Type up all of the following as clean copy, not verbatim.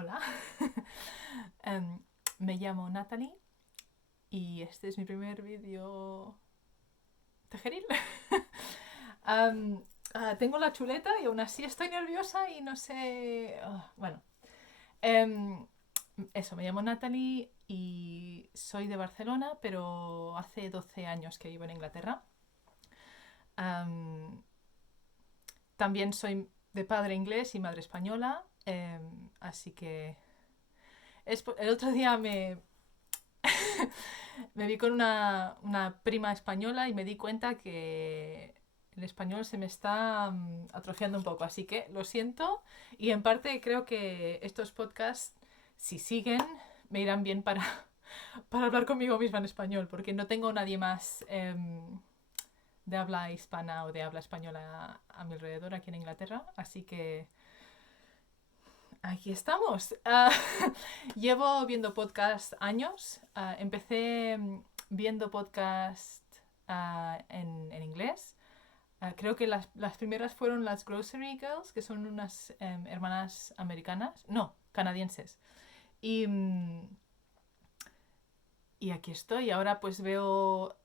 Hola, Em, me llamo Natalie y este es mi primer vídeo tejeril. Am, Tengo la chuleta y aún así estoy nerviosa y no sé... bueno, Em, eso, me llamo Natalie y soy de Barcelona, pero hace 12 años que vivo en Inglaterra. Am, También soy de padre inglés y madre española, así que... El otro día me vi con una prima española y me di cuenta que el español se me está atrofiando un poco, así que lo siento y en parte creo que estos podcasts, si siguen, me irán bien para hablar conmigo misma en español, porque no tengo nadie más de habla hispana o de habla española a mi alrededor aquí en Inglaterra, así que aquí estamos. Llevo viendo podcast años. Empecé viendo podcast en inglés. Creo que las primeras fueron las Grocery Girls, que son unas hermanas americanas. No, canadienses. Y, y aquí estoy. Ahora pues veo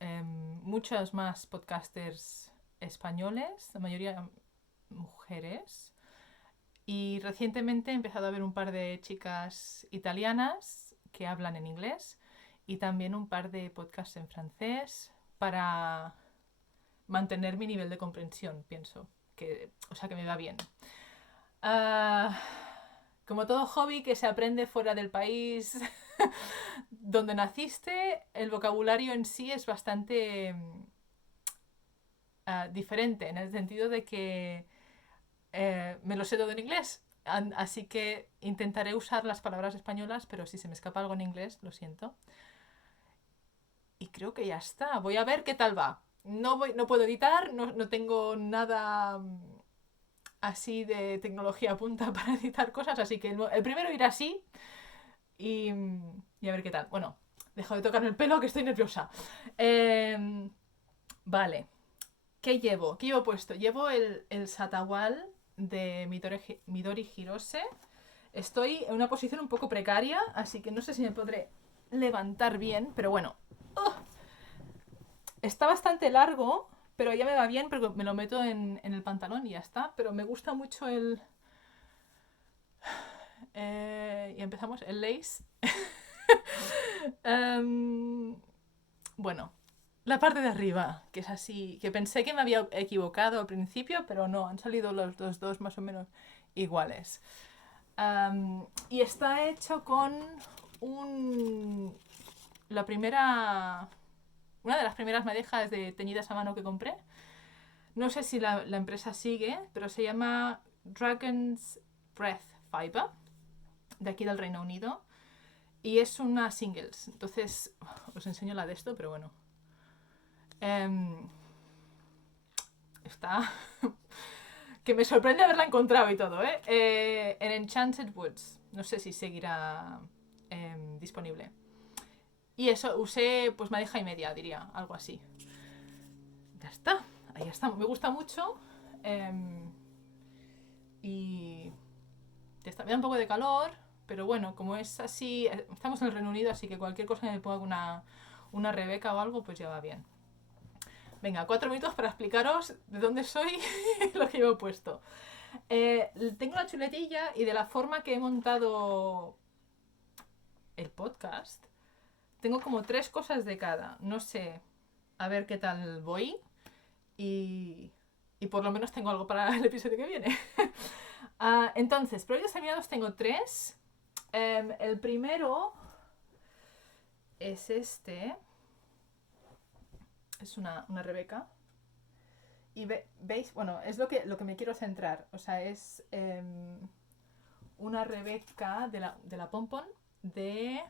muchas más podcasters españoles, la mayoría mujeres. Y recientemente he empezado a ver un par de chicas italianas que hablan en inglés y también un par de podcasts en francés para mantener mi nivel de comprensión, pienso. O sea, que me va bien. Ah, Como todo hobby que se aprende fuera del país donde naciste, el vocabulario en sí es bastante diferente, en el sentido de que me lo sé todo en inglés. Así que intentaré usar las palabras españolas, pero si se me escapa algo en inglés, lo siento. Y creo que ya está. Voy a ver qué tal va. No puedo editar, no tengo nada así de tecnología punta para editar cosas, así que el primero irá así y a ver qué tal. Bueno, dejo de tocarme el pelo que estoy nerviosa. Vale, ¿qué llevo? ¿Qué llevo puesto? Llevo el Satawal de Midori Hirose. Estoy en una posición un poco precaria, así que no sé si me podré levantar bien, pero bueno. ¡Oh! Está bastante largo, pero ya me va bien porque me lo meto en el pantalón y ya está. Pero me gusta mucho y empezamos, el lace. um, bueno, la parte de arriba, que es así, que pensé que me había equivocado al principio, pero no, han salido los dos más o menos iguales. Y está hecho con un... La primera... Una de las primeras madejas de teñidas a mano que compré. No sé si la empresa sigue, pero se llama Dragon's Breath Fiber, de aquí del Reino Unido. Y es una singles. Entonces, os enseño la de esto, pero bueno. Está... que me sorprende haberla encontrado y todo, ¿eh? En Enchanted Woods. No sé si seguirá disponible. Y eso, usé pues madeja y media, diría, algo así. Ya está, ahí está. Me gusta mucho. Eh, y ya está. Me da un poco de calor, pero bueno, como es así, estamos en el Reino Unido, así que cualquier cosa que me ponga una Rebeca o algo, pues ya va bien. Venga, 4 minutos para explicaros de dónde soy y lo que llevo puesto. Tengo la chuletilla y de la forma que he montado el podcast, tengo como 3 cosas de cada. No sé, a ver qué tal voy y, y por lo menos tengo algo para el episodio que viene. Entonces, proyectos terminados tengo 3. El primero es este. Es una Rebeca. Y veis, bueno, es lo que me quiero centrar. O sea, es una Rebeca de la Pompon de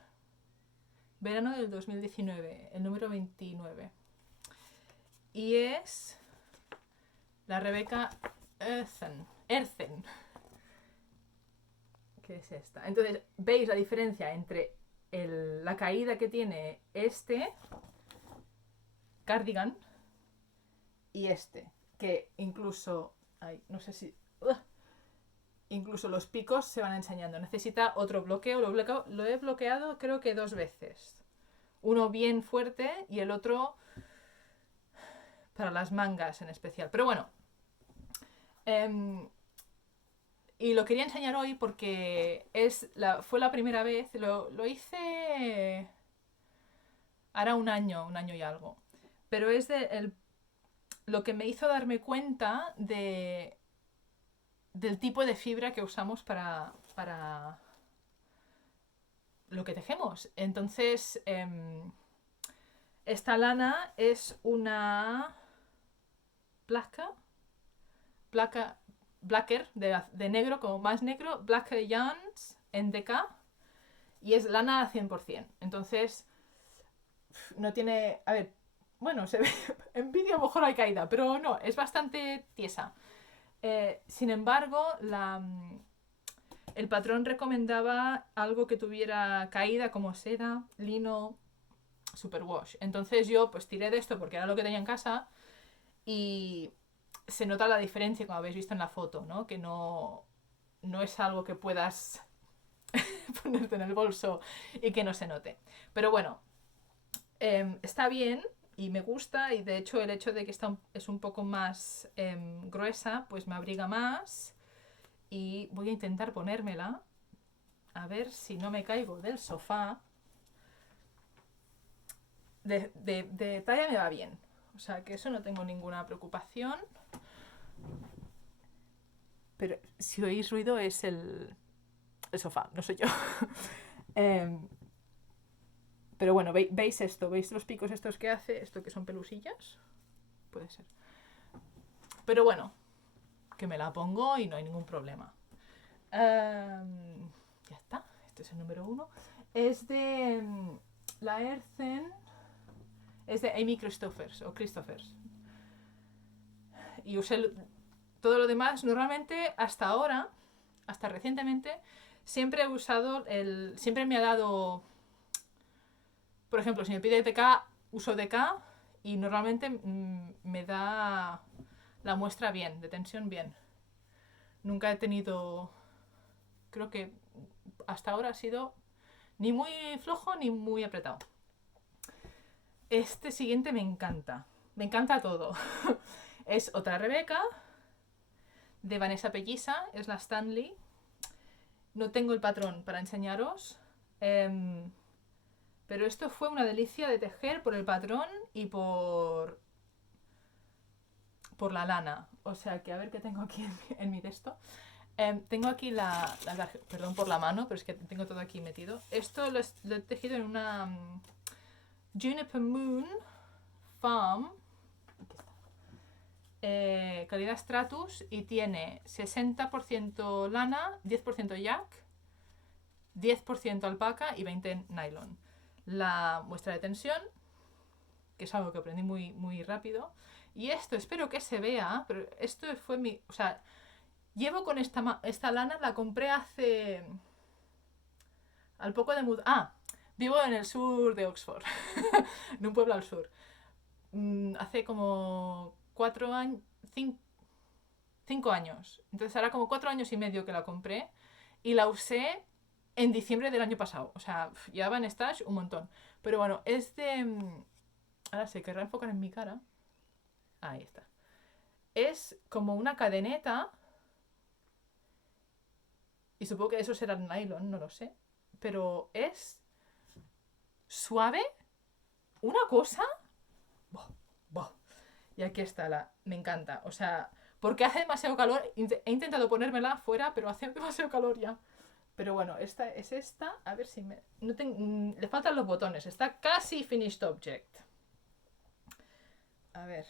verano del 2019, el número 29. Y es la Rebeca Earthen, que es esta. Entonces, veis la diferencia entre la caída que tiene este cardigan y este, que incluso, ay, no sé si, incluso los picos se van enseñando. Necesita otro bloqueo. Lo he bloqueado creo que 2 veces. Uno bien fuerte y el otro para las mangas en especial. Pero bueno. Y lo quería enseñar hoy porque fue la primera vez. Lo hice hará un año y algo. Pero es lo que me hizo darme cuenta del tipo de fibra que usamos para lo que tejemos. Entonces, esta lana es una blacker de negro, como más negro, Black Yarns NDK, y es lana al 100%. Entonces, no tiene... A ver, bueno, se ve, en vídeo a lo mejor hay caída, pero no, es bastante tiesa. Sin embargo, el patrón recomendaba algo que tuviera caída como seda, lino, superwash. Entonces yo pues tiré de esto porque era lo que tenía en casa y se nota la diferencia como habéis visto en la foto, ¿no? Que no es algo que puedas ponerte en el bolso y que no se note. Pero bueno, está bien y me gusta, y de hecho el hecho de que es un poco más gruesa pues me abriga más, y voy a intentar ponérmela a ver si no me caigo del sofá. De talla me va bien, o sea que eso no tengo ninguna preocupación, pero si oís ruido es el sofá, no soy yo. Pero bueno, ¿veis esto? ¿Veis los picos estos que hace? Esto que son pelusillas. Puede ser. Pero bueno, que me la pongo y no hay ningún problema. Ya está. Este es el número 1. Es de la Earthen. Es de Amy Christophers o Christophers. Y usé todo lo demás. Normalmente, hasta ahora, hasta recientemente, siempre he usado siempre me ha dado... Por ejemplo, si me pide DK, uso DK y normalmente me da la muestra bien, de tensión bien. Nunca he tenido... Creo que hasta ahora ha sido ni muy flojo ni muy apretado. Este siguiente me encanta. Me encanta todo. Es otra Rebeca, de Vanessa Pelliza, es la Stanley. No tengo el patrón para enseñaros. Pero esto fue una delicia de tejer por el patrón y por la lana. O sea que a ver qué tengo aquí en mi texto. Tengo aquí perdón por la mano, pero es que tengo todo aquí metido. Esto lo he tejido en una Juniper Moon Farm. Aquí está. Calidad Stratus, y tiene 60% lana, 10% yak, 10% alpaca y 20% nylon. La muestra de tensión, que es algo que aprendí muy, muy rápido. Y esto espero que se vea, pero esto fue mi... O sea, llevo con esta lana, la compré hace... Al poco de mudar... vivo en el sur de Oxford, en un pueblo al sur. Hace como 4 años... 5 años. Entonces hará como 4 años y medio que la compré y la usé en diciembre del año pasado. O sea, llevaba en stash un montón. Pero bueno, es de... Ahora se querrá enfocar en mi cara. Ahí está. Es como una cadeneta. Y supongo que eso será nylon, no lo sé. Pero es suave. Una cosa. Boh, boh. Y aquí está me encanta. O sea, porque hace demasiado calor. He intentado ponérmela afuera, pero hace demasiado calor ya. Pero bueno, esta es esta. A ver si me... le faltan los botones. Está casi finished object. A ver.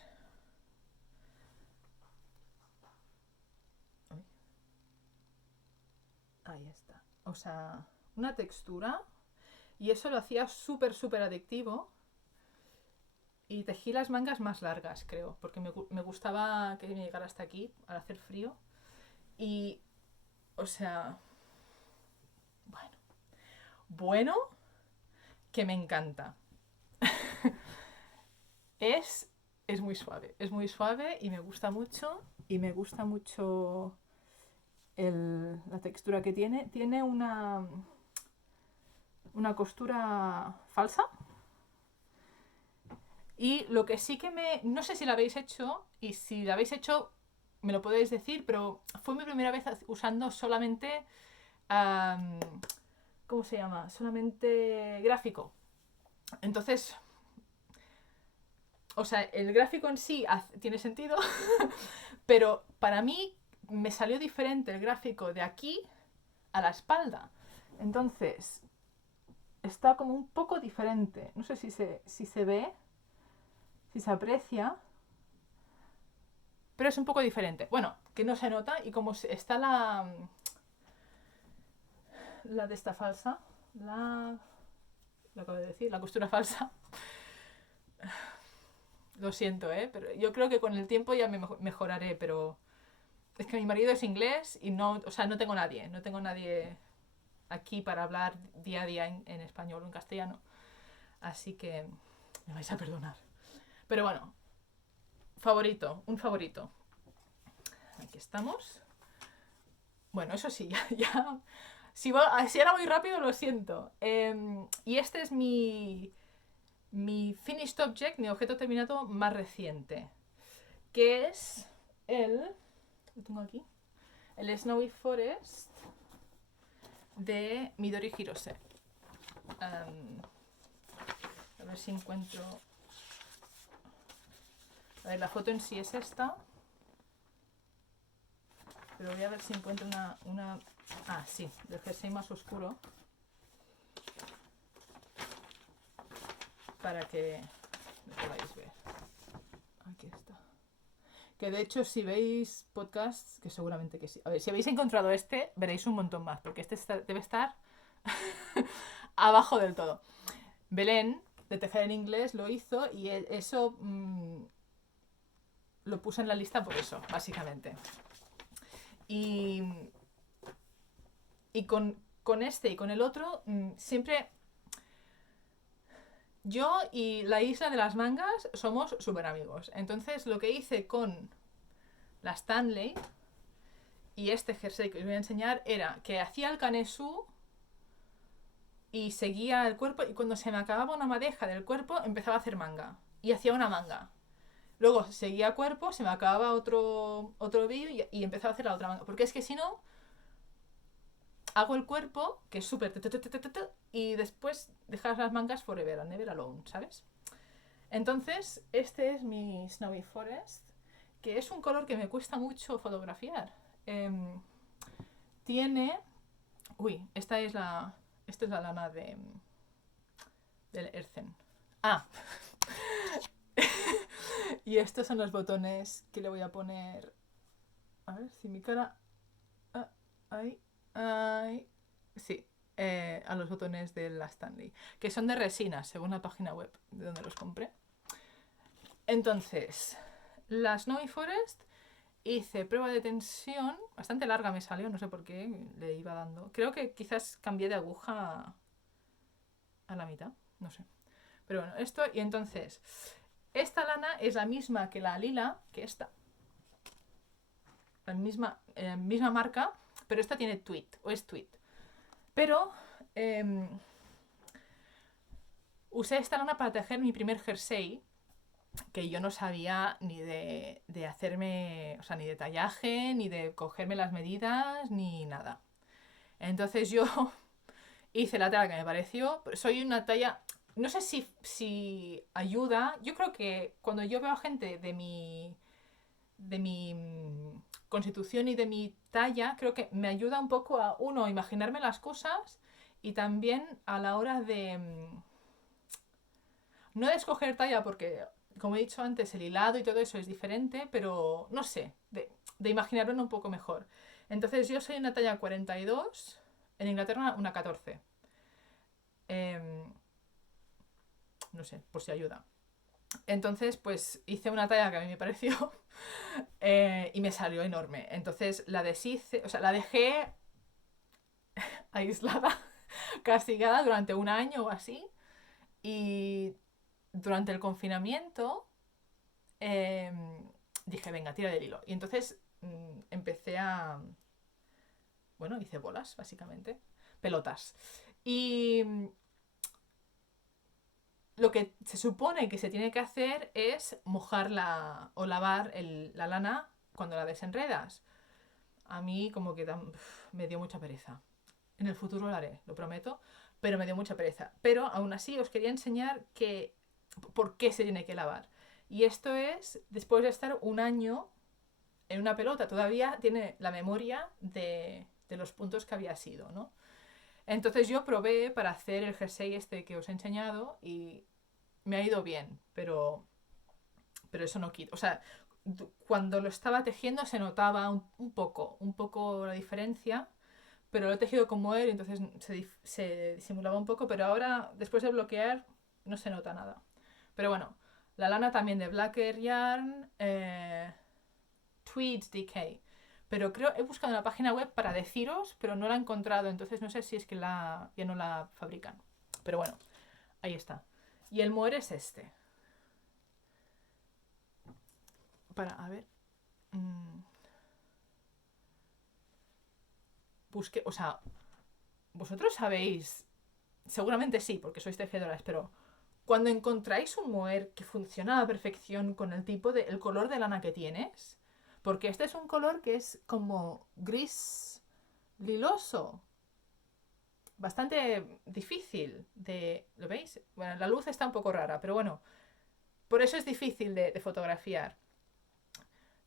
Ahí está. O sea, una textura. Y eso lo hacía súper, súper adictivo. Y tejí las mangas más largas, creo. Porque me gustaba que me llegara hasta aquí, al hacer frío. Y... O sea... Bueno, que me encanta. Es muy suave. Es muy suave y me gusta mucho. Y me gusta mucho el textura que tiene. Tiene una costura falsa. Y lo que sí que no sé si la habéis hecho, y si la habéis hecho me lo podéis decir, pero fue mi primera vez usando solamente... ¿cómo se llama? Solamente gráfico. Entonces... O sea, el gráfico en sí tiene sentido, pero para mí me salió diferente el gráfico de aquí a la espalda. Entonces, está como un poco diferente. No sé si se ve, si se aprecia, pero es un poco diferente. Bueno, que no se nota y como está la de esta falsa, lo acabo de decir, la costura falsa. Lo siento, pero yo creo que con el tiempo ya me mejoraré, pero es que mi marido es inglés y no, o sea, no tengo nadie aquí para hablar día a día en español o en castellano. Así que me vais a perdonar. Pero bueno, un favorito. Aquí estamos. Bueno, eso sí, ya si era muy rápido, lo siento. Y este es mi finished object, mi objeto terminado más reciente, que es lo tengo aquí, el Snowy Forest de Midori Hirose. A ver si encuentro... A ver, la foto en sí es esta. Pero voy a ver si encuentro una... Ah, sí, del jersey más oscuro. Para que lo podáis ver. Aquí está. Que de hecho, si veis podcasts, que seguramente que sí. A ver, si habéis encontrado veréis un montón más, porque debe estar abajo del todo. Belén, de Tejer en Inglés, lo hizo y eso lo puse en la lista por eso, básicamente. Y con este y con el otro, siempre... Yo y la Isla de las Mangas somos súper amigos. Entonces, lo que hice con la Stanley y este jersey que os voy a enseñar era que hacía el canesú y seguía el cuerpo, y cuando se me acababa una madeja del cuerpo empezaba a hacer manga y hacía una manga. Luego seguía cuerpo, se me acababa otro vídeo y empezaba a hacer la otra manga, porque es que si no hago el cuerpo, que es súper y después dejas las mangas forever, never alone, ¿sabes? Entonces este es mi Snowy Forest, que es un color que me cuesta mucho fotografiar. Tiene... Uy, esta es la lana del Earthen. Ah, y estos son los botones que le voy a poner. A ver si mi cara... ahí. Sí, a los botones de la Stanley, que son de resina, según la página web de donde los compré. Entonces, la Snowy Forest hice prueba de tensión, bastante larga me salió, no sé por qué le iba dando. Creo que quizás cambié de aguja a la mitad, no sé. Pero bueno, esto, y entonces, esta lana es la misma que la lila, que esta. La misma marca, pero esta tiene tweed, o es tweed. Pero usé esta lana para tejer mi primer jersey, que yo no sabía ni de hacerme, o sea, ni de tallaje, ni de cogerme las medidas, ni nada. Entonces yo hice la tela que me pareció. Soy una talla... No sé si ayuda. Yo creo que cuando yo veo a gente de mi constitución y de mi talla, creo que me ayuda un poco a, uno, imaginarme las cosas, y también a la hora de... No de escoger talla, porque, como he dicho antes, el hilado y todo eso es diferente, pero no sé, de imaginarlo un poco mejor. Entonces yo soy una talla 42, en Inglaterra una 14. No sé, por si ayuda. Entonces, pues hice una talla que a mí me pareció y me salió enorme. Entonces la deshice, o sea, la dejé aislada, castigada durante un año o así. Y durante el confinamiento dije, venga, tira del hilo. Y entonces empecé a... bueno, hice bolas, básicamente, pelotas. Y lo que se supone que se tiene que hacer es mojarla o lavar la lana cuando la desenredas. A mí como que me dio mucha pereza. En el futuro lo haré, lo prometo, pero me dio mucha pereza. Pero aún así os quería enseñar por qué se tiene que lavar. Y esto es después de estar un año en una pelota. Todavía tiene la memoria de los puntos que había sido, ¿no? Entonces yo probé para hacer el jersey este que os he enseñado y me ha ido bien, pero eso no quita. O sea, cuando lo estaba tejiendo se notaba un poco la diferencia, pero lo he tejido como él, entonces se disimulaba un poco, pero ahora, después de bloquear, no se nota nada. Pero bueno, la lana también de Blacker Yarn, Tweeds DK. Pero creo, he buscado en la página web para deciros, pero no la he encontrado, entonces no sé si es que ya no la fabrican. Pero bueno, ahí está. Y el moer es este. A ver. Busque, o sea, vosotros sabéis, seguramente sí, porque sois tejedoras, pero cuando encontráis un moer que funciona a la perfección con el color de lana que tienes, porque este es un color que es como gris liloso, bastante difícil ¿lo veis? Bueno, la luz está un poco rara, pero bueno, por eso es difícil de fotografiar.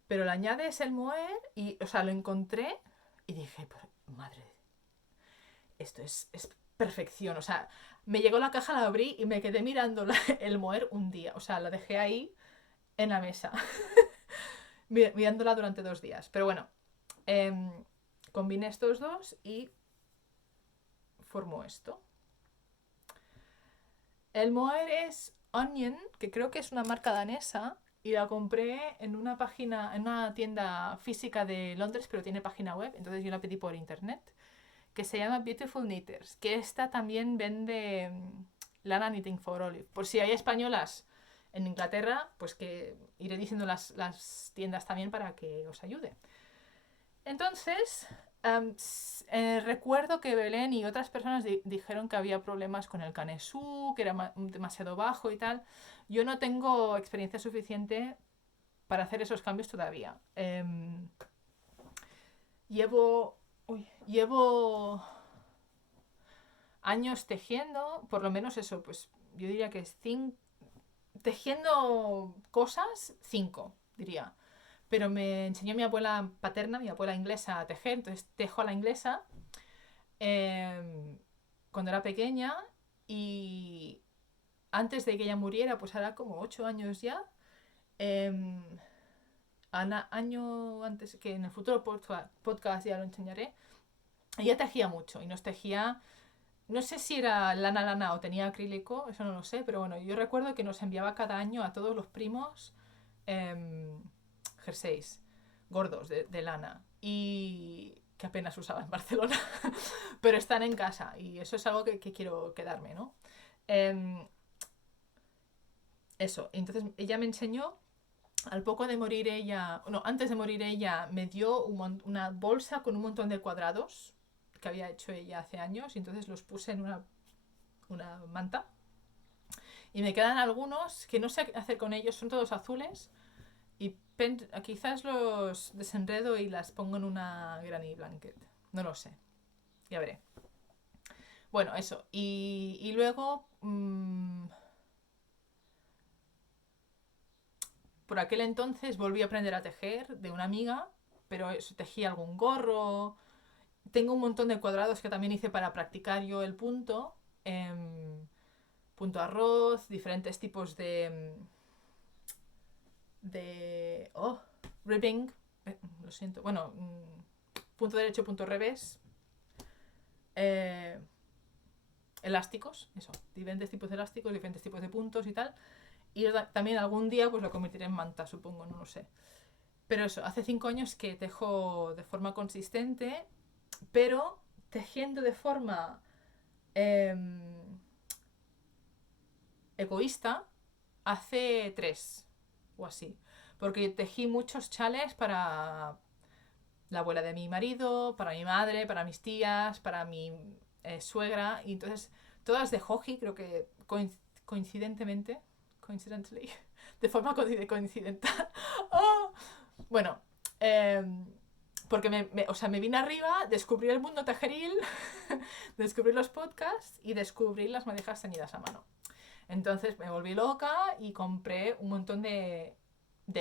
Pero le añades el moer y, o sea, lo encontré y dije, madre, esto es perfección. O sea, me llegó la caja, la abrí y me quedé mirando el moer un día. O sea, la dejé ahí en la mesa, mirándola durante 2 días. Pero bueno, combiné estos dos y formó esto. El moer es Onion, que creo que es una marca danesa, y la compré en una tienda física de Londres, pero tiene página web, entonces yo la pedí por internet, que se llama Beautiful Knitters, que esta también vende lana Knitting for Olive. Por si hay españolas en Inglaterra, pues que iré diciendo las tiendas también para que os ayude. Entonces, recuerdo que Belén y otras personas dijeron que había problemas con el canesú, que era demasiado bajo y tal. Yo no tengo experiencia suficiente para hacer esos cambios todavía. Llevo años tejiendo, por lo menos eso, pues yo diría que es tejiendo cosas, 5, diría. Pero me enseñó mi abuela paterna, mi abuela inglesa, a tejer, entonces tejo a la inglesa cuando era pequeña y antes de que ella muriera, pues hará como 8 años ya, año antes, que en el futuro podcast ya lo enseñaré, ella tejía mucho y nos tejía, no sé si era lana o tenía acrílico, eso no lo sé, pero bueno, yo recuerdo que nos enviaba cada año a todos los primos jerseys gordos de lana y que apenas usaba en Barcelona, pero están en casa y eso es algo que quiero quedarme, ¿no? Eso, entonces ella me enseñó, al poco de morir ella, no, antes de morir ella me dio una bolsa con un montón de cuadrados que había hecho ella hace años y entonces los puse en una manta y me quedan algunos que no sé qué hacer con ellos, son todos azules y quizás los desenredo y las pongo en una granny blanket, no lo sé, ya veré. Bueno, eso, y luego por aquel entonces volví a aprender a tejer de una amiga, pero eso, tejí algún gorro. Tengo un montón de cuadrados que también hice para practicar yo el punto. Punto arroz, diferentes tipos ribbing. Lo siento. Bueno, punto derecho, punto revés. Elásticos, eso. Diferentes tipos de elásticos, diferentes tipos de puntos y tal. Y también algún día pues lo convertiré en manta, supongo, no lo sé. Pero eso, hace 5 años que tejo de forma consistente, pero tejiendo de forma egoísta hace 3 o así. Porque tejí muchos chales la abuela de mi marido, para mi madre, para mis tías, para mi suegra. Y entonces, todas de Hoji, creo que coincidentemente, coincidentally, de forma coincidental. ¡Oh! Bueno, eh, porque o sea, me vine arriba, descubrí el mundo tejeril, descubrí los podcasts y descubrí las madejas teñidas a mano. Entonces me volví loca y compré un montón de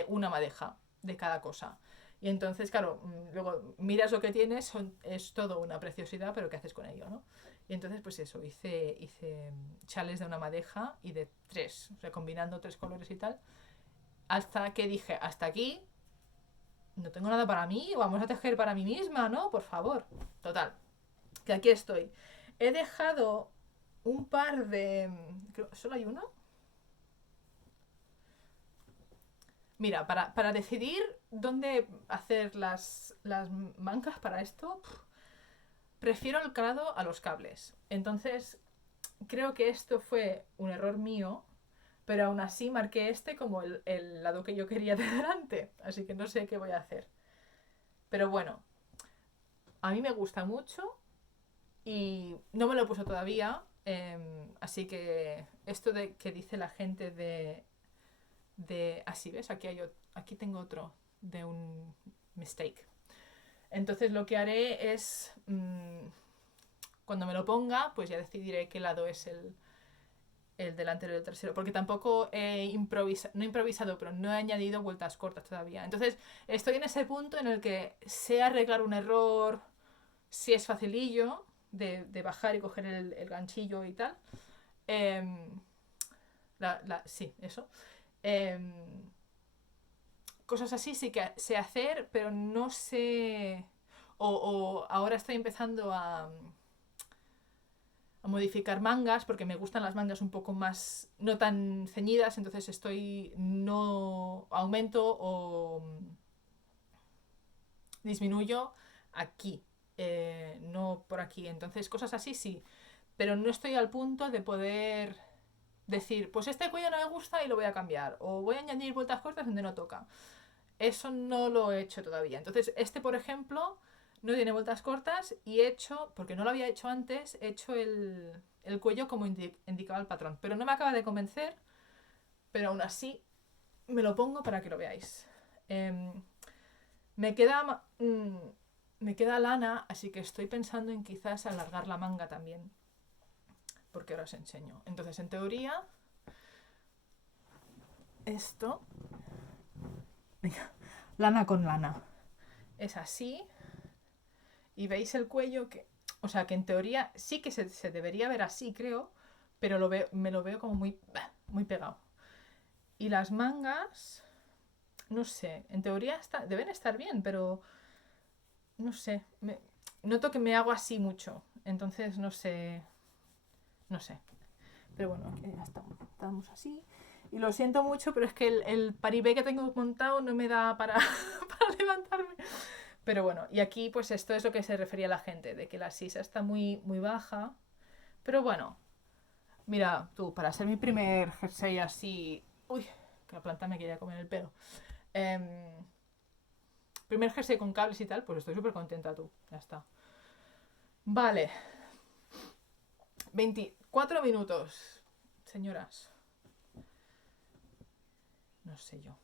una madeja de cada cosa. Y entonces, claro, luego miras lo que tienes, es todo una preciosidad, pero ¿qué haces con ello, no? Y entonces, pues eso, hice chales de una madeja y de 3, o sea, combinando 3 colores y tal, hasta que dije, hasta aquí, no tengo nada para mí, vamos a tejer para mí misma, ¿no? Por favor. Total, que aquí estoy. He dejado un par de... ¿Solo hay uno? Mira, para decidir dónde hacer las mangas para esto, prefiero el calado a los cables. Entonces, creo que esto fue un error mío, pero aún así marqué este como el lado que yo quería de delante. Así que no sé qué voy a hacer. Pero bueno, a mí me gusta mucho y no me lo he puesto todavía. Así que esto de que dice la gente así, ¿ves? Aquí tengo otro de un mistake. Entonces lo que haré es, cuando me lo ponga, pues ya decidiré qué lado es el delantero y el trasero, porque tampoco he no he improvisado, pero no he añadido vueltas cortas todavía. Entonces estoy en ese punto en el que sé arreglar un error, si es facilillo de bajar y coger el ganchillo y tal. Sí, eso. Em, Cosas así sí que sé hacer, pero no sé... O ahora estoy empezando a modificar mangas porque me gustan las mangas un poco más no tan ceñidas, entonces no aumento o disminuyo aquí, no por aquí. Entonces cosas así sí, pero no estoy al punto de poder decir, pues este cuello no me gusta y lo voy a cambiar, o voy a añadir vueltas cortas donde no toca. Eso no lo he hecho todavía. Entonces, este, por ejemplo, no tiene vueltas cortas y he hecho, porque no lo había hecho antes, he hecho el cuello como indicaba el patrón. Pero no me acaba de convencer, pero aún así me lo pongo para que lo veáis. Eh, me queda me queda lana, así que estoy pensando en quizás alargar la manga también. Porque ahora os enseño. Entonces, en teoría, esto... Venga, lana con lana. Es así. Y veis el cuello que... O sea, que en teoría sí que se debería ver así, creo, pero me lo veo como muy pegado. Y las mangas, no sé, en teoría deben estar bien, pero no sé. Noto que me hago así mucho, entonces no sé. Pero bueno, aquí ya estamos así. Y lo siento mucho, pero es que el paribé que tengo montado no me da para, para levantarme. Pero bueno, y aquí pues esto es lo que se refería a la gente, de que la sisa está muy baja. Pero bueno, mira, tú, para ser mi primer jersey así... Uy, que la planta me quería comer el pelo. Em, Primer jersey con cables y tal, pues estoy súper contenta tú. Ya está. Vale. 24 minutos. Señoras. No sé yo.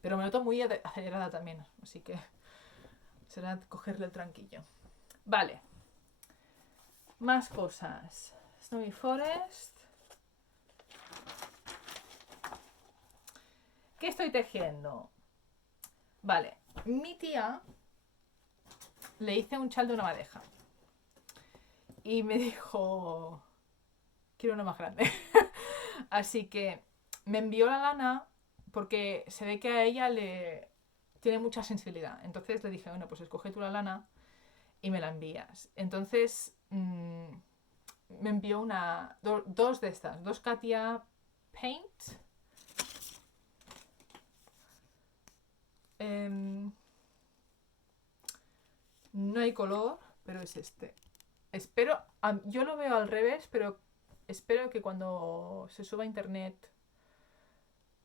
Pero me noto muy acelerada también, así que será cogerle el tranquillo. Vale. Más cosas. Snowy Forest. ¿Qué estoy tejiendo? Vale. Mi tía le hice un chal de una madeja. Y me dijo, quiero uno más grande. Así que me envió la lana porque se ve que a ella le tiene mucha sensibilidad. Entonces le dije, bueno, pues escoge tú la lana y me la envías. Entonces me envió dos de estas, dos Katia Paint. No hay color, pero es este. Espero, yo lo veo al revés, pero espero que cuando se suba a internet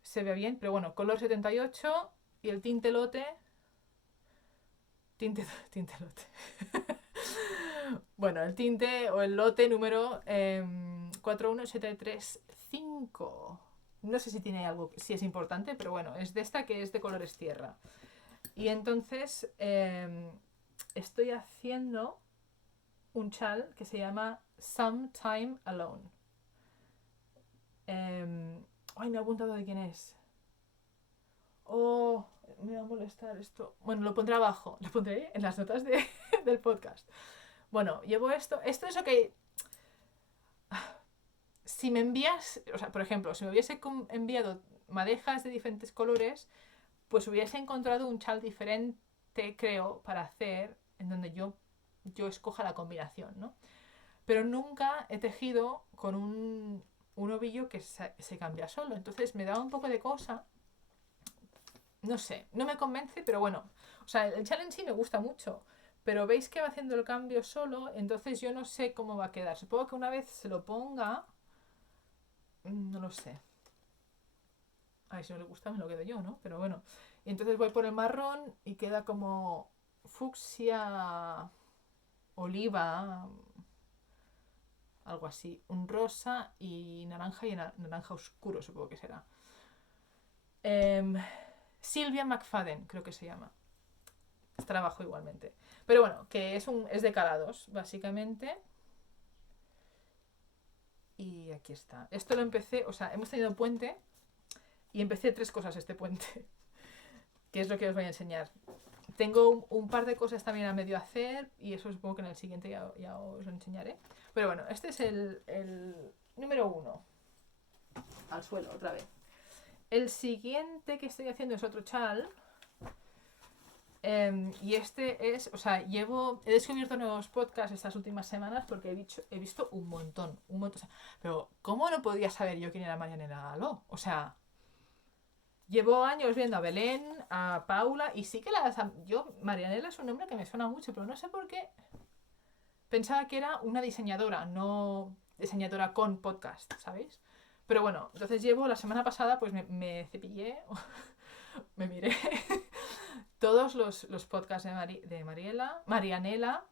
se vea bien. Pero bueno, color 78 y el tinte lote Tinte lote. Bueno, el tinte o el lote número 41735. No sé si tiene algo, si es importante, pero bueno, es de esta que es de colores tierra. Y entonces estoy haciendo un chal que se llama Sometime Alone. Ay, no he apuntado de quién es. Oh, me va a molestar esto. Bueno, lo pondré abajo, lo pondré en las notas del podcast. Bueno, llevo esto. Esto es lo que... Si me envías, o sea, por ejemplo, si me hubiese enviado madejas de diferentes colores, pues hubiese encontrado un chal diferente, creo, para hacer, en donde yo escoja la combinación, ¿no? Pero nunca he tejido con un ovillo que se cambia solo. Entonces me da un poco de cosa. No sé, no me convence, pero bueno. O sea, el challenge sí me gusta mucho. Pero veis que va haciendo el cambio solo, entonces yo no sé cómo va a quedar. Supongo que una vez se lo ponga, no lo sé. A ver, si no le gusta me lo quedo yo, ¿no? Pero bueno. Y entonces voy por el marrón y queda como fucsia, oliva, algo así. Un rosa y naranja naranja oscuro, supongo que será. Sylvia McFadden, creo que se llama. Estará abajo igualmente. Pero bueno, que es de calados, básicamente. Y aquí está. Esto lo empecé, o sea, hemos tenido puente y empecé 3 cosas este puente, que es lo que os voy a enseñar. Tengo un par de cosas también a medio hacer y eso supongo que en el siguiente ya os lo enseñaré. Pero bueno, este es el número 1. Al suelo, otra vez. El siguiente que estoy haciendo es otro chal. Y este es, o sea, he descubierto nuevos podcasts estas últimas semanas porque he visto un montón. O sea, pero, ¿cómo no podía saber yo quién era Marianela Galó? O sea, llevo años viendo a Belén, a Paula, y sí que Marianela es un nombre que me suena mucho, pero no sé por qué. Pensaba que era una diseñadora, no diseñadora con podcast, ¿sabéis? Pero bueno, entonces la semana pasada, pues me cepillé, me miré todos los podcasts de Marianela,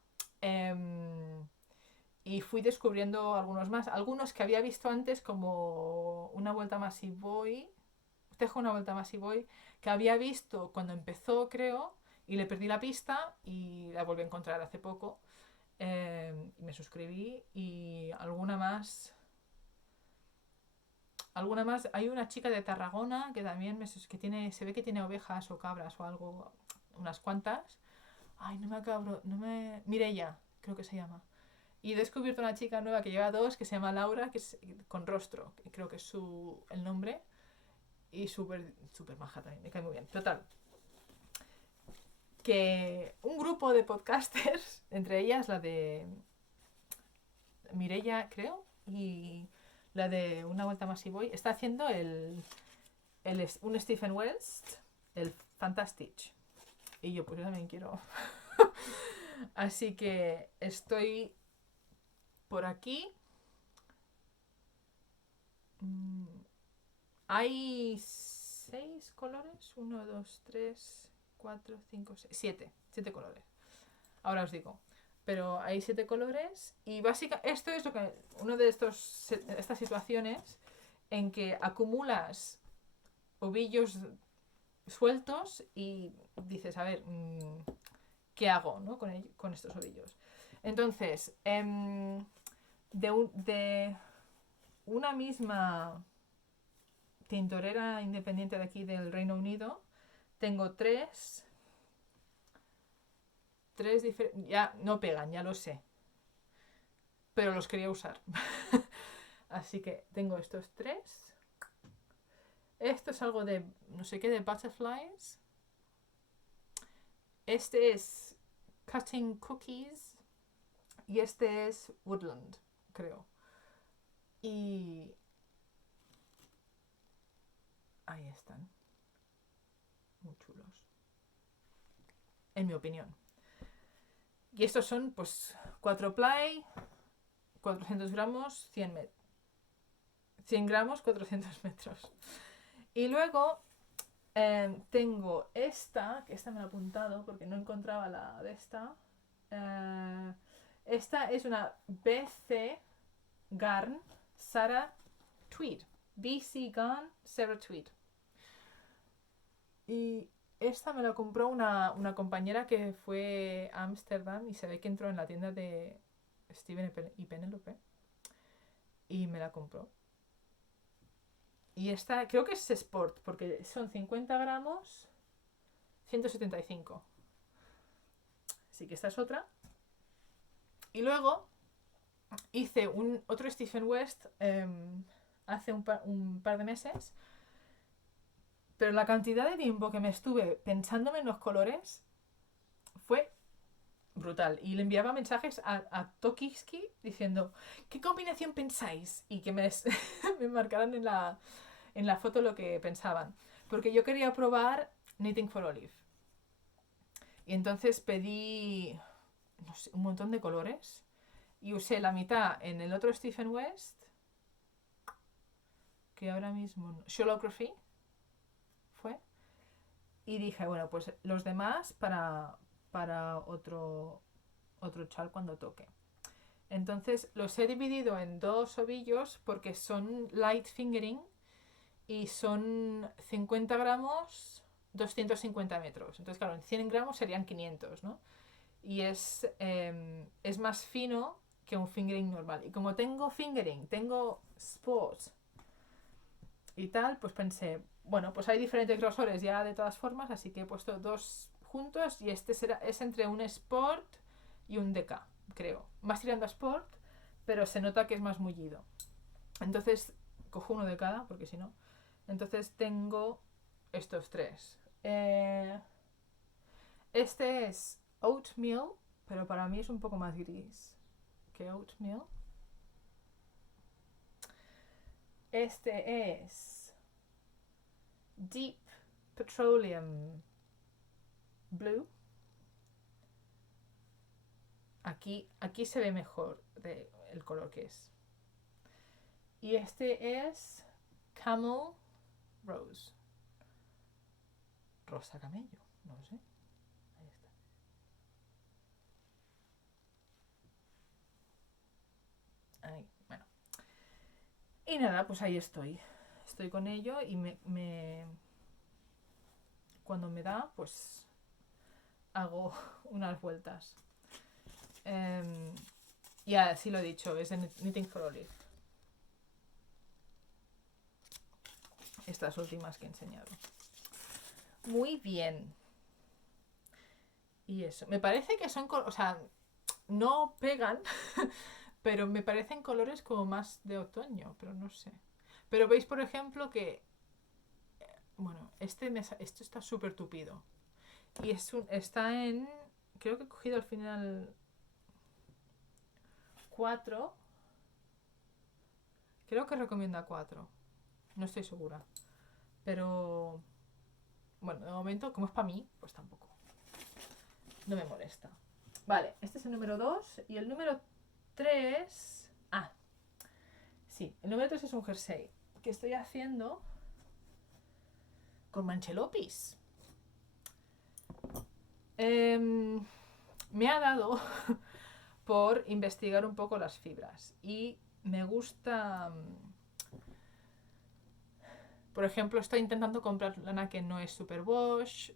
y fui descubriendo algunos más. Algunos que había visto antes, como Una vuelta más y voy, Tejo una vuelta más y voy, que había visto cuando empezó, creo, y le perdí la pista y la volví a encontrar hace poco. Y me suscribí y alguna más. Hay una chica de Tarragona que también se ve que tiene ovejas o cabras o algo, unas cuantas. Ay, Mireia, creo que se llama. Y he descubierto una chica nueva que lleva 2, que se llama Laura, que es con rostro, que creo que es el nombre. Y súper maja también, me cae muy bien. Total, que un grupo de podcasters, entre ellas la de Mireia, creo, y la de Una vuelta más y voy, está haciendo un Stephen Wells, el Fantastic. Y yo también quiero. Así que estoy por aquí. Hay 6 colores. 1, 2, 3, 4, 5, 6, 7. 7 colores. Ahora os digo. Pero hay 7 colores. Y básicamente esto es uno de estas situaciones en que acumulas ovillos sueltos y dices, a ver, ¿qué hago, ¿no? con estos ovillos? Entonces, de una misma tintorera independiente de aquí del Reino Unido, tengo 3 diferentes. Ya no pegan, ya lo sé. Pero los quería usar. Así que tengo estos 3. Esto es algo de no sé qué, de butterflies. Este es Cutting Cookies. Y este es Woodland, creo. Y ahí están. Muy chulos. En mi opinión. Y estos son, pues, 4 ply, 400 gramos, 100 gramos, 400 metros. Y luego Tengo esta, que esta me la he apuntado porque no encontraba la de esta. Esta es una BC Garn Sarah Tweed. BC Garn Sarah Tweed. Y esta me la compró una compañera que fue a Ámsterdam y se ve que entró en la tienda de Steven y Penelope y me la compró. Y esta creo que es Sport porque son 50 gramos, 175. Así que esta es otra. Y luego hice otro Stephen West hace un par de meses. Pero la cantidad de tiempo que me estuve pensándome en los colores fue brutal. Y le enviaba mensajes a Tokiski diciendo, ¿qué combinación pensáis? Y que me marcaran en la foto lo que pensaban. Porque yo quería probar Knitting for Olive. Y entonces pedí, no sé, un montón de colores. Y usé la mitad en el otro Stephen West, que ahora mismo no. Sholography fue. Y dije, bueno, pues los demás para otro chal cuando toque. Entonces los he dividido en dos ovillos porque son light fingering y son 50 gramos, 250 metros. Entonces, claro, en 100 gramos serían 500, ¿no? Y es más fino que un fingering normal. Y como tengo fingering, tengo sport y tal, pues pensé, bueno, pues hay diferentes grosores ya de todas formas, así que he puesto dos juntos y este es entre un Sport y un DK, creo. Más tirando a Sport, pero se nota que es más mullido. Entonces, cojo uno de cada, porque si no. Entonces tengo estos tres. Este es Oatmeal, pero para mí es un poco más gris que Oatmeal. Este es Deep Petroleum Blue. Aquí se ve mejor el color que es. Y este es Camel Rose. Rosa camello, no sé. Ahí está. Ahí, bueno. Y nada, pues ahí estoy. Estoy con ello y cuando me da, pues hago unas vueltas. Ya, sí lo he dicho, es de Knitting for Olive. Estas últimas que he enseñado. Muy bien. Y eso. Me parece que son, o sea, no pegan, pero me parecen colores como más de otoño, pero no sé. Pero veis, por ejemplo, que, bueno, esto está súper tupido. Y está en, creo que he cogido al final 4. Creo que recomienda 4. No estoy segura. Pero, bueno, de momento, como es para mí, pues tampoco. No me molesta. Vale, este es el número 2. Y el número 3... Ah, sí, el número 3 es un jersey que estoy haciendo con manchelopis. Me ha dado por investigar un poco las fibras y me gusta, por ejemplo, estoy intentando comprar lana que no es superwash,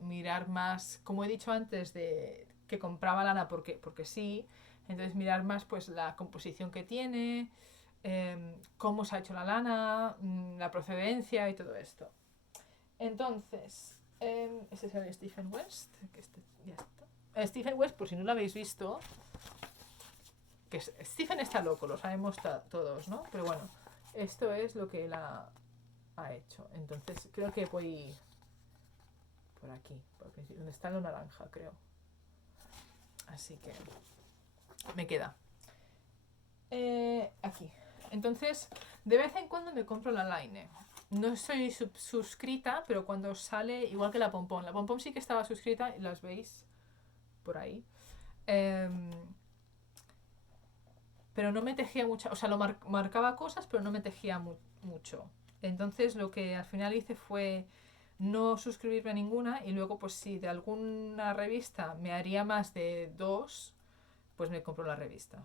mirar más, como he dicho antes, de que compraba lana porque sí, entonces mirar más pues la composición que tiene, cómo se ha hecho la lana, la procedencia y todo esto. Entonces, este es el Stephen West, que ya está. Stephen West, por si no lo habéis visto, que Stephen está loco, lo sabemos todos, ¿no? Pero bueno, esto es lo que él ha hecho. Entonces creo que voy por aquí, donde está lo naranja, creo. Así que me queda aquí. Entonces, de vez en cuando me compro la Line. No soy suscrita, pero cuando sale, igual que la Pompón. La Pompón sí que estaba suscrita y las veis por ahí. Pero no me tejía mucho, o sea, lo marcaba cosas, pero no me tejía mucho. Entonces lo que al final hice fue no suscribirme a ninguna y luego pues si de alguna revista me haría más de 2, pues me compro la revista.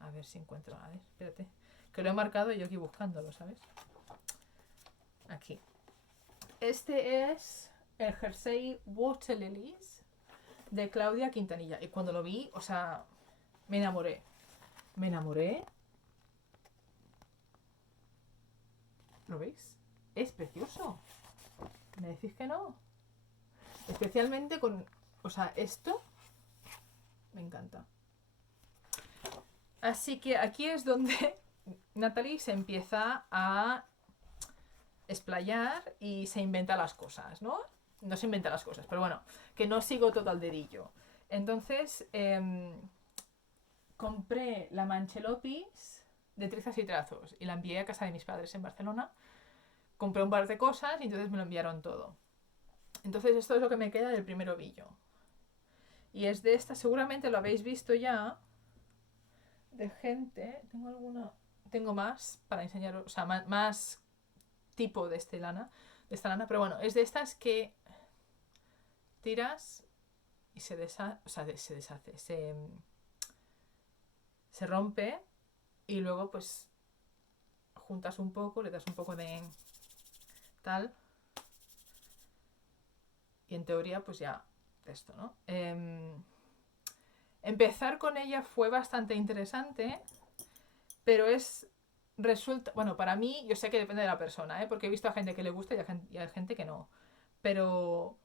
A ver si encuentro, a ver, espérate, que lo he marcado y yo aquí buscándolo, ¿sabes? Aquí. Este es el jersey Water Lilies de Claudia Quintanilla. Y cuando lo vi, o sea, me enamoré. Me enamoré. ¿Lo veis? Es precioso. ¿Me decís que no? Especialmente con... O sea, esto me encanta. Así que aquí es donde Natalie se empieza a explayar y se inventa las cosas, ¿no? No se inventa las cosas, pero bueno, que no sigo todo al dedillo. Entonces, compré la Manchelopis de trizas y trazos y la envié a casa de mis padres en Barcelona. Compré un par de cosas y entonces me lo enviaron todo. Entonces esto es lo que me queda del primer ovillo. Y es de esta, seguramente lo habéis visto ya, de gente. Tengo alguna... Tengo más para enseñaros, o sea, más tipo de esta lana, pero bueno, es de estas que tiras y se deshace, o sea, se deshace, se rompe y luego pues juntas un poco, le das un poco de tal y en teoría pues ya esto, ¿no? Empezar con ella fue bastante interesante, pero resulta, bueno, para mí, yo sé que depende de la persona, porque he visto a gente que le gusta y a gente que no, pero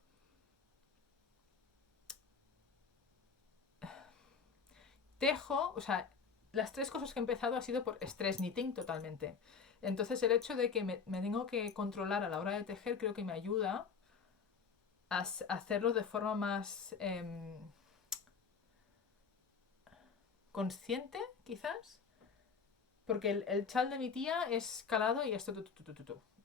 tejo, o sea, las 3 cosas que he empezado ha sido por stress knitting totalmente. Entonces el hecho de que me tengo que controlar a la hora de tejer creo que me ayuda a hacerlo de forma más consciente, quizás. Porque el chal de mi tía es calado y esto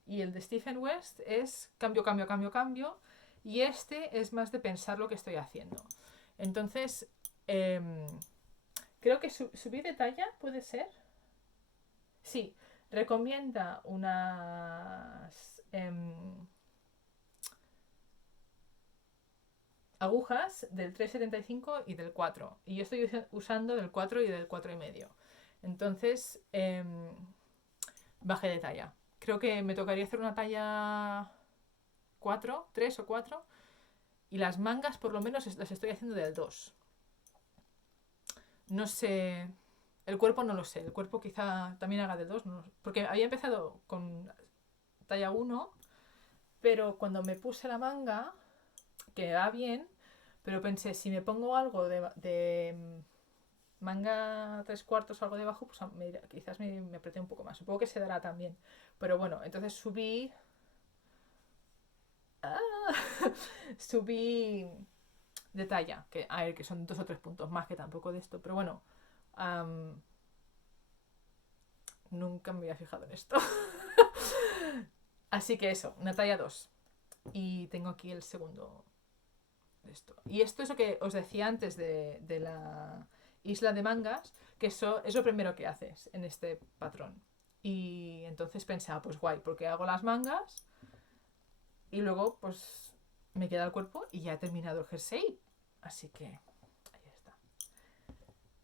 y el de Stephen West es cambio, cambio, cambio, cambio. Y este es más de pensar lo que estoy haciendo. Entonces, creo que subí de talla, ¿puede ser? Sí, recomienda unas agujas del 3,75 y del 4. Y yo estoy usando del 4 y del 4,5. Entonces, bajé de talla. Creo que me tocaría hacer una talla 4, 3 o 4. Y las mangas por lo menos las estoy haciendo del 2. No sé. El cuerpo no lo sé. El cuerpo quizá también haga del 2. No, porque había empezado con talla 1. Pero cuando me puse la manga, que va bien, pero pensé, si me pongo algo de manga 3/4 o algo debajo, pues quizás me apreté un poco más. Supongo que se dará también. Pero bueno, entonces subí... ¡Ah! Subí de talla, que a ver, que son 2 o 3 puntos más que tampoco de esto, pero bueno, nunca me había fijado en esto. Así que eso, una talla 2. Y tengo aquí el segundo de esto. Y esto es lo que os decía antes de la isla de mangas, que eso es lo primero que haces en este patrón. Y entonces pensé, pues guay, porque hago las mangas y luego pues me queda el cuerpo y ya he terminado el jersey. Así que ahí está.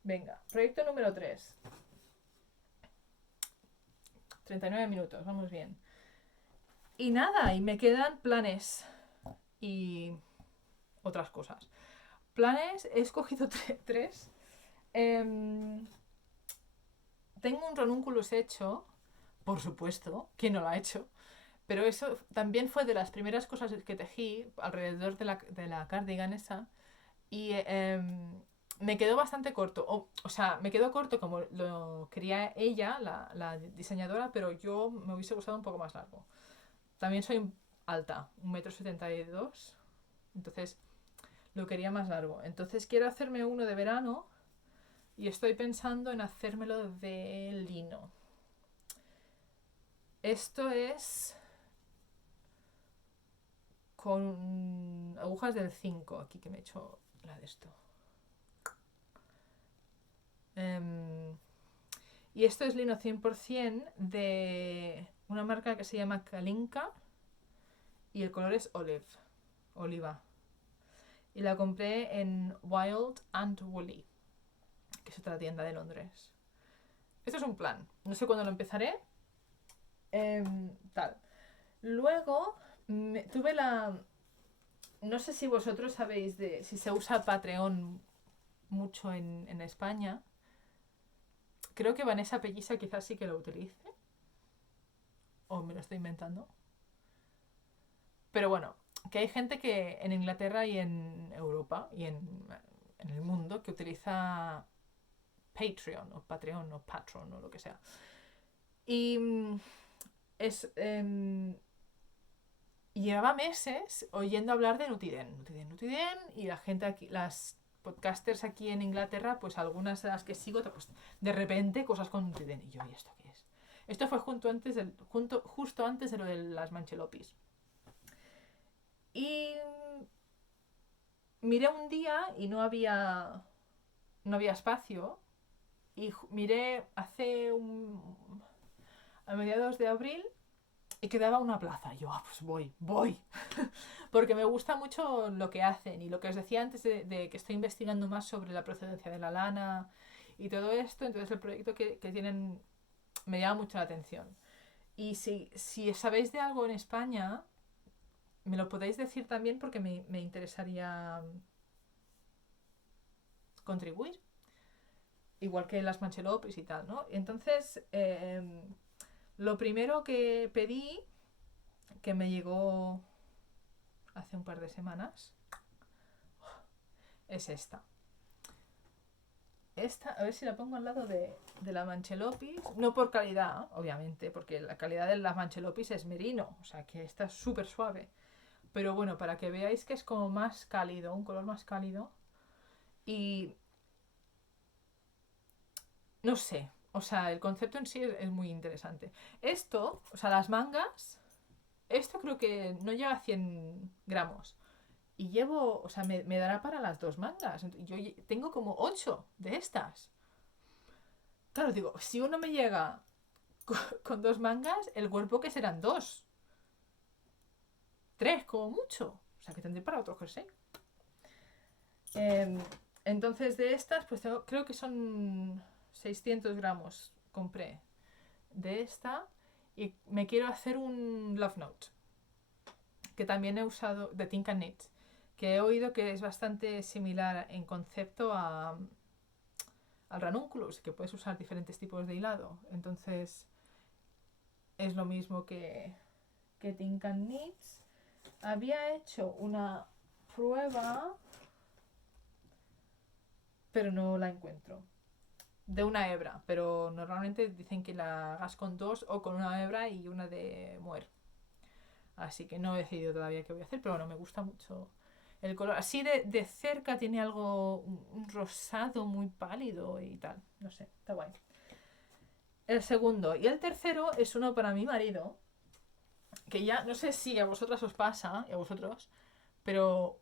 Venga, proyecto número 3. 39 minutos, vamos bien. Y nada, y me quedan planes y otras cosas. Planes, he escogido 3. Tengo un ranunculus hecho, por supuesto, ¿quién no lo ha hecho? Pero eso también fue de las primeras cosas que tejí alrededor de la cardigan esa. Y me quedó bastante corto. O sea, me quedó corto como lo quería ella, la diseñadora, pero yo me hubiese gustado un poco más largo. También soy alta, 1,72 m. Entonces lo quería más largo. Entonces quiero hacerme uno de verano y estoy pensando en hacérmelo de lino. Esto es con agujas del 5. Aquí que me he hecho la de esto. Y esto es lino 100% de una marca que se llama Kalinka. y el color es oliva. Y la compré en Wild and Woolly, que es otra tienda de Londres. Esto es un plan. No sé cuándo lo empezaré. Tal. Luego tuve la... No sé si vosotros sabéis si se usa Patreon mucho en España. Creo que Vanessa Pelliza quizás sí que lo utilice. O me lo estoy inventando. Pero bueno, que hay gente que en Inglaterra y en Europa y en el mundo que utiliza Patreon o Patreon o Patron o lo que sea. Y es... llevaba meses oyendo hablar de Nutiden, y la gente aquí, las podcasters aquí en Inglaterra, pues algunas de las que sigo, pues de repente cosas con Nutiden. Y yo, ¿y esto qué es? Esto fue justo antes de lo de las Manchelopis. Y miré un día y no había espacio. Y miré a mediados de abril y quedaba una plaza. Y yo, pues voy. Porque me gusta mucho lo que hacen. Y lo que os decía antes de que estoy investigando más sobre la procedencia de la lana y todo esto. Entonces el proyecto que tienen me llama mucho la atención. Y si sabéis de algo en España, me lo podéis decir también porque me interesaría contribuir. Igual que las Manchelopis y tal, ¿no? Entonces, lo primero que pedí, que me llegó hace un par de semanas, es esta. A ver si la pongo al lado de la Manchelopis. No por calidad, obviamente, porque la calidad de la Manchelopis es merino, o sea que esta es súper suave. Pero bueno, para que veáis que es como más cálido, un color más cálido. Y no sé, o sea, el concepto en sí es muy interesante. Esto, o sea, las mangas, esto creo que no llega a 100 gramos. Y llevo, o sea, me dará para las 2 mangas. Yo tengo como 8 de estas. Claro, digo, si uno me llega con 2 mangas, el cuerpo que serán 2. 3 como mucho. O sea, que tendré para otro jersey. Entonces de estas, pues creo que son 600 gramos. Compré de esta. Y me quiero hacer un Love Note. Que también he usado, de Think and Knit. Que he oído que es bastante similar en concepto al ranunculus, que puedes usar diferentes tipos de hilado. Entonces es lo mismo que Think and Knit. Había hecho una prueba, pero no la encuentro. De una hebra, pero normalmente dicen que la hagas con 2 o con una hebra y una de muer. Así que no he decidido todavía qué voy a hacer, pero bueno, me gusta mucho el color. Así de cerca tiene algo, un rosado muy pálido y tal. No sé, está guay. El segundo y el tercero es uno para mi marido, que ya no sé si a vosotras os pasa, y a vosotros, pero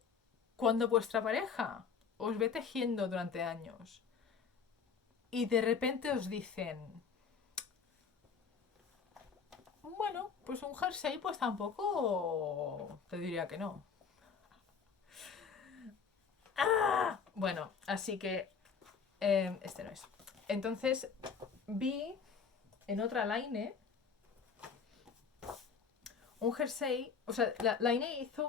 cuando vuestra pareja os ve tejiendo durante años y de repente os dicen, bueno, pues un jersey pues tampoco te diría que no. ¡Ah! Bueno, así que este no es. Entonces vi en otra Line un jersey, o sea, la Line hizo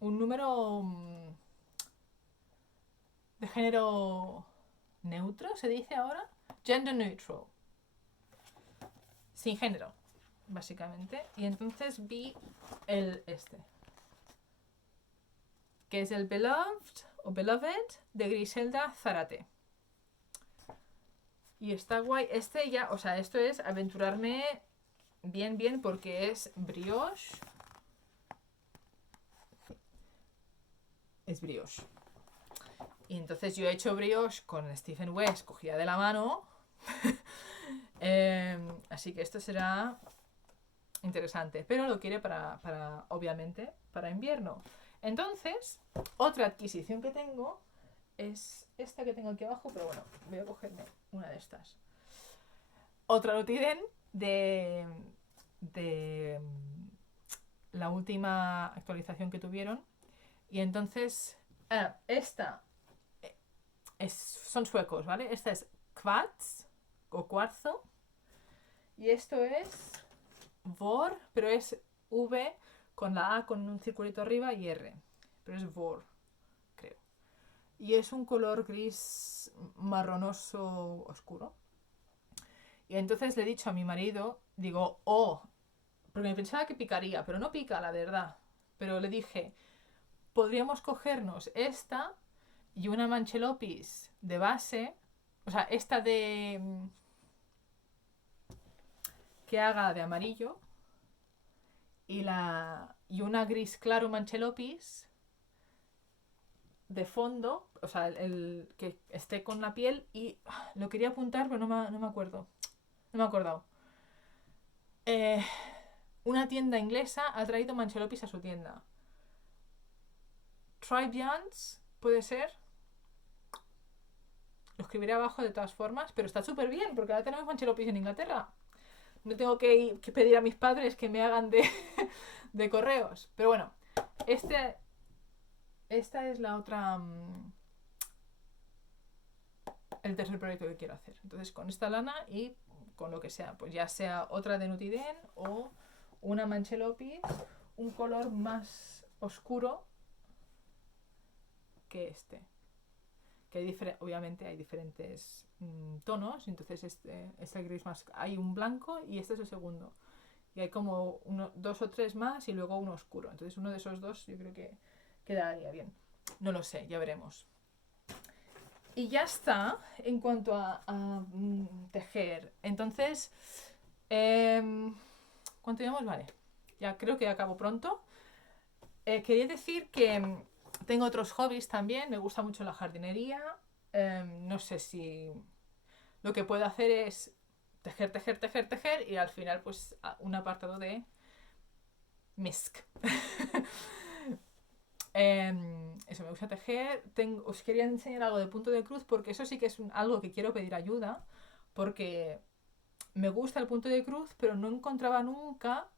un número de género neutro, se dice ahora, gender neutral, sin género, básicamente. Y entonces vi este, que es el Beloved de Griselda Zárate. Y está guay. Este ya, o sea, esto es aventurarme bien porque es brioche. Es brioche. Y entonces yo he hecho brioche con Stephen West cogida de la mano. Así que esto será interesante. Pero lo quiere obviamente, para invierno. Entonces, otra adquisición que tengo es esta que tengo aquí abajo, pero bueno, voy a cogerme una de estas. Otra Nutiden de la última actualización que tuvieron. Y entonces, esta son suecos, ¿vale? Esta es Quartz o cuarzo. Y esto es Vor, pero es V con la A con un circulito arriba y R. Pero es Vor, creo. Y es un color gris marronoso oscuro. Y entonces le he dicho a mi marido, digo, porque me pensaba que picaría, pero no pica, la verdad. Pero le dije, podríamos cogernos esta y una Manchelopis de base, o sea, esta de que haga de amarillo y una gris claro Manchelopis de fondo, o sea, el que esté con la piel y lo quería apuntar, pero no me acuerdo. No me he acordado. Una tienda inglesa ha traído Manchelopis a su tienda. Tribians, puede ser. Lo escribiré abajo de todas formas, pero está súper bien porque ahora tenemos Manchelopis en Inglaterra. No tengo que pedir a mis padres que me hagan de correos. Pero bueno, esta es la otra... el tercer proyecto que quiero hacer. Entonces con esta lana y con lo que sea, pues ya sea otra de Nutiden o una Manchelopis, un color más oscuro que este. Que obviamente hay diferentes tonos, entonces este gris más... Hay un blanco y este es el segundo. Y hay como dos o tres más y luego uno oscuro. Entonces uno de esos dos yo creo que quedaría bien. No lo sé, ya veremos. Y ya está en cuanto a tejer. Entonces, ¿cuánto llevamos? Vale, ya creo que acabo pronto. Quería decir que tengo otros hobbies también. Me gusta mucho la jardinería. No sé si lo que puedo hacer es tejer y al final pues un apartado de MISC. Eso, me gusta tejer. Os quería enseñar algo de punto de cruz porque eso sí que es algo que quiero pedir ayuda porque me gusta el punto de cruz pero no encontraba nunca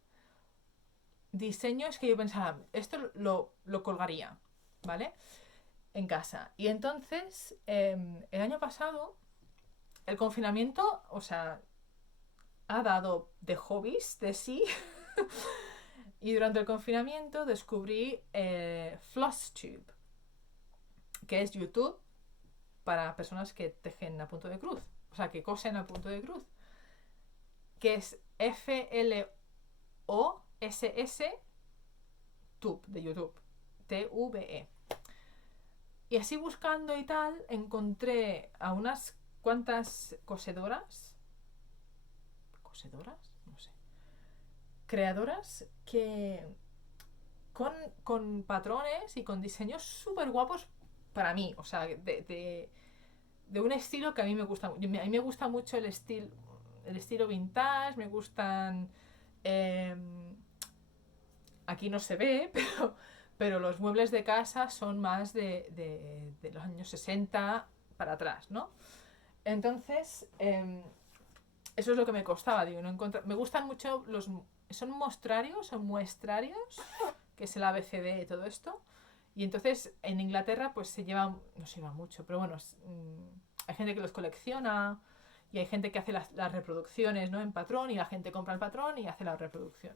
diseños que yo pensaba, esto lo colgaría, ¿vale? En casa. Y entonces, el año pasado, el confinamiento, o sea, ha dado de hobbies de sí. Y durante el confinamiento descubrí FlossTube, que es YouTube para personas que tejen a punto de cruz, o sea, que cosen a punto de cruz, que es FLOSS Tube de YouTube, TVE. Y así buscando y tal, encontré a unas cuantas cosedoras, no sé, creadoras que con patrones y con diseños súper guapos para mí, o sea, de un estilo que a mí me gusta. A mí me gusta mucho el estilo vintage, me gustan... aquí no se ve, pero los muebles de casa son más de los años 60 para atrás, ¿no? Entonces, eso es lo que me costaba, digo, no me gustan mucho son mostrarios o muestrarios, que es el ABCD y todo esto. Y entonces en Inglaterra pues no se lleva mucho, pero bueno, hay gente que los colecciona y hay gente que hace las reproducciones, ¿no? En patrón y la gente compra el patrón y hace la reproducción.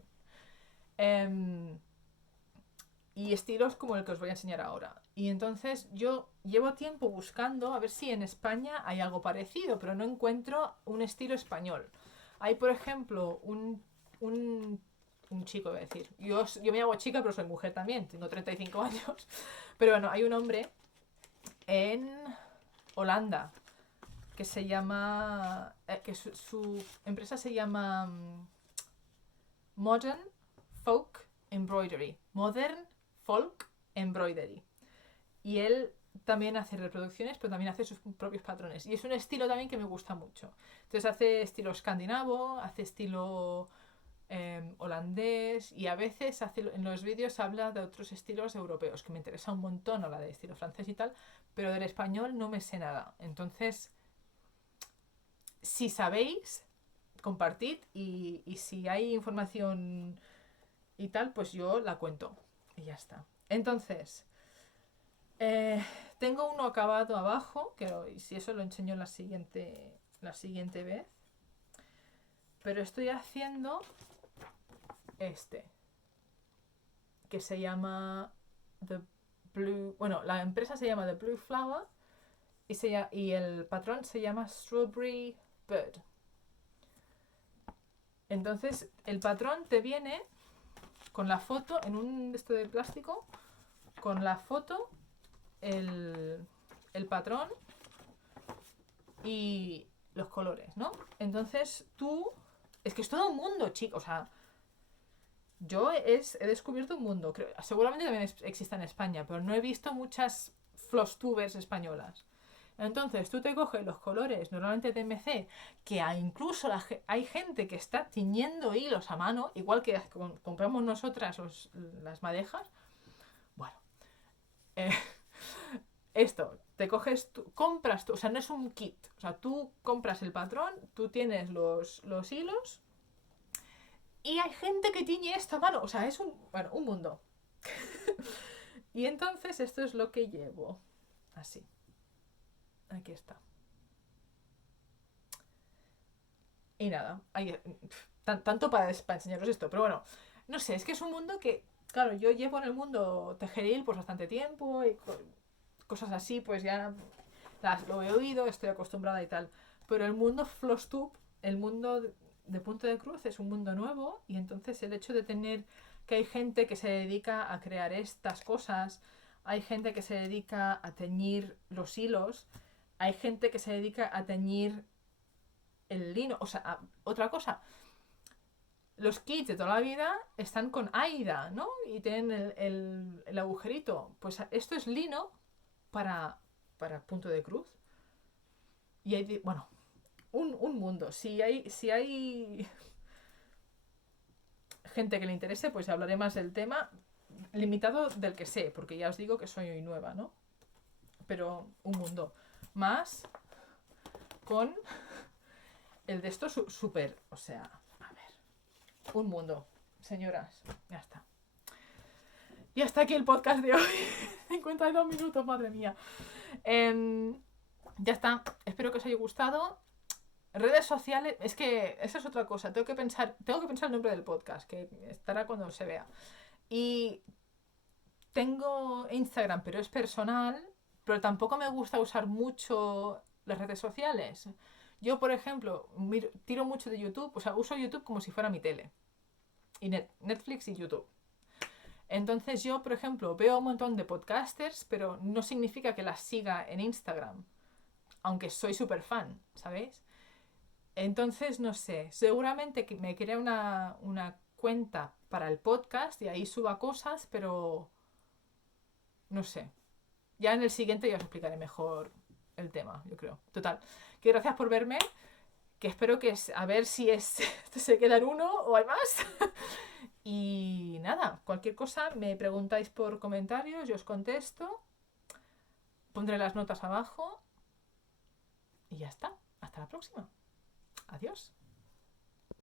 Y estilos como el que os voy a enseñar ahora. Y entonces yo llevo tiempo buscando a ver si en España hay algo parecido, pero no encuentro un estilo español. Hay, por ejemplo, un chico, voy a decir. Yo me llamo chica, pero soy mujer también, tengo 35 años. Pero bueno, hay un hombre en Holanda que se llama... que su empresa se llama Modern Folk Embroidery. Modern Folk Embroidery. Y él también hace reproducciones, pero también hace sus propios patrones. Y es un estilo también que me gusta mucho. Entonces hace estilo escandinavo, hace estilo holandés y a veces en los vídeos habla de otros estilos europeos, que me interesa un montón, habla de estilo francés y tal, pero del español no me sé nada. Entonces, si sabéis, compartid y si hay información y tal, pues yo la cuento. Y ya está. Entonces, tengo uno acabado abajo, que si eso lo enseño la siguiente vez. Pero estoy haciendo este, que se llama The Blue... Bueno, la empresa se llama The Blue Flower y el patrón se llama Strawberry Bird. Entonces, el patrón te viene con la foto en un de plástico, con la foto, el patrón y los colores, ¿no? Entonces tú... Es que es todo un mundo, chicos. O sea, yo he descubierto un mundo. Seguramente también existe en España, pero no he visto muchas flostubers españolas. Entonces tú te coges los colores, normalmente TMC, que incluso hay gente que está tiñendo hilos a mano, igual que compramos nosotras las madejas. Bueno, eh, esto, te coges, compras, o sea, no es un kit, o sea, tú compras el patrón, tú tienes los hilos y hay gente que tiñe esto a mano, o sea, es un mundo. Y entonces esto es lo que llevo, así, aquí está. Y nada, tanto para enseñaros esto, pero bueno, no sé, es que es un mundo que, claro, yo llevo en el mundo tejeril pues bastante tiempo y cosas así, pues ya lo he oído, estoy acostumbrada y tal. Pero el mundo Flostub, el mundo de punto de cruz, es un mundo nuevo y entonces el hecho de tener que hay gente que se dedica a crear estas cosas, hay gente que se dedica a teñir los hilos, hay gente que se dedica a teñir el lino, o sea, otra cosa. Los kits de toda la vida están con Aida, ¿no? Y tienen el agujerito. Pues esto es lino para punto de cruz. Y hay, bueno, un mundo. Si hay gente que le interese, pues hablaré más del tema, limitado del que sé, porque ya os digo que soy nueva, ¿no? Pero un mundo. Más con el de esto súper, o sea, a ver, un mundo, señoras, ya está. Y hasta aquí el podcast de hoy. 52 minutos, madre mía. Ya está, espero que os haya gustado. Redes sociales, es que esa es otra cosa. Tengo que pensar el nombre del podcast, que estará cuando se vea. Y tengo Instagram, pero es personal, pero tampoco me gusta usar mucho las redes sociales. Yo, por ejemplo, tiro mucho de YouTube, o sea, uso YouTube como si fuera mi tele. Y Netflix y YouTube. Entonces yo, por ejemplo, veo un montón de podcasters, pero no significa que las siga en Instagram. Aunque soy súper fan, ¿sabéis? Entonces, no sé, seguramente que me crea una cuenta para el podcast y ahí suba cosas, pero no sé. Ya en el siguiente ya os explicaré mejor el tema, yo creo. Total, que gracias por verme, que espero que a ver si se queda en uno o hay más. Y nada, cualquier cosa me preguntáis por comentarios, yo os contesto, pondré las notas abajo y ya está. Hasta la próxima. Adiós.